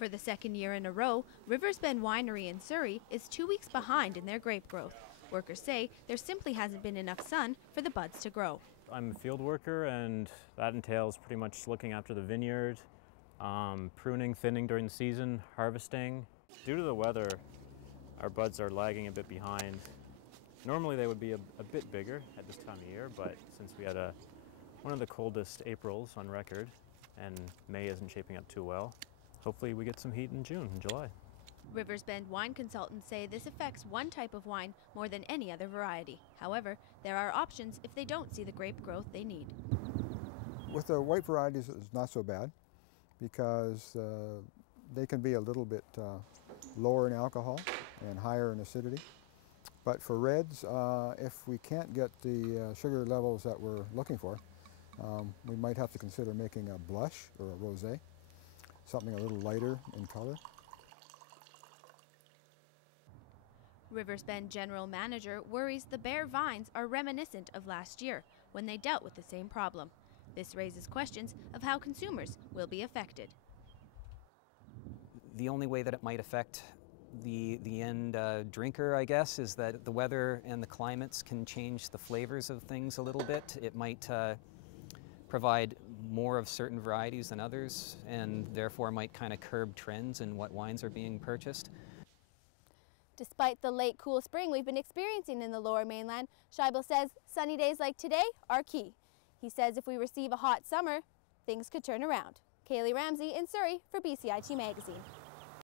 For the second year in a row, Rivers Bend Winery in Surrey is 2 weeks behind in their grape growth. Workers say there simply hasn't been enough sun for the buds to grow. I'm a field worker, and that entails pretty much looking after the vineyard, pruning, thinning during the season, harvesting. Due to the weather, our buds are lagging a bit behind. Normally they would be a bit bigger at this time of year, but since we had one of the coldest Aprils on record, and May isn't shaping up too well, hopefully we get some heat in June and July. Rivers Bend wine consultants say this affects one type of wine more than any other variety. However, there are options if they don't see the grape growth they need. With the white varieties, it's not so bad because they can be a little bit lower in alcohol and higher in acidity. But for reds, if we can't get the sugar levels that we're looking for, we might have to consider making a blush or a rosé, something a little lighter in color. Rivers Bend General Manager worries the bare vines are reminiscent of last year when they dealt with the same problem. This raises questions of how consumers will be affected. The only way that it might affect the end drinker, I guess, is that the weather and the climates can change the flavors of things a little bit. It might provide more of certain varieties than others, and therefore might kind of curb trends in what wines are being purchased. Despite the late cool spring we've been experiencing in the Lower Mainland, Scheibel says sunny days like today are key. He says if we receive a hot summer, things could turn around. Caley Ramsay in Surrey for BCIT Magazine.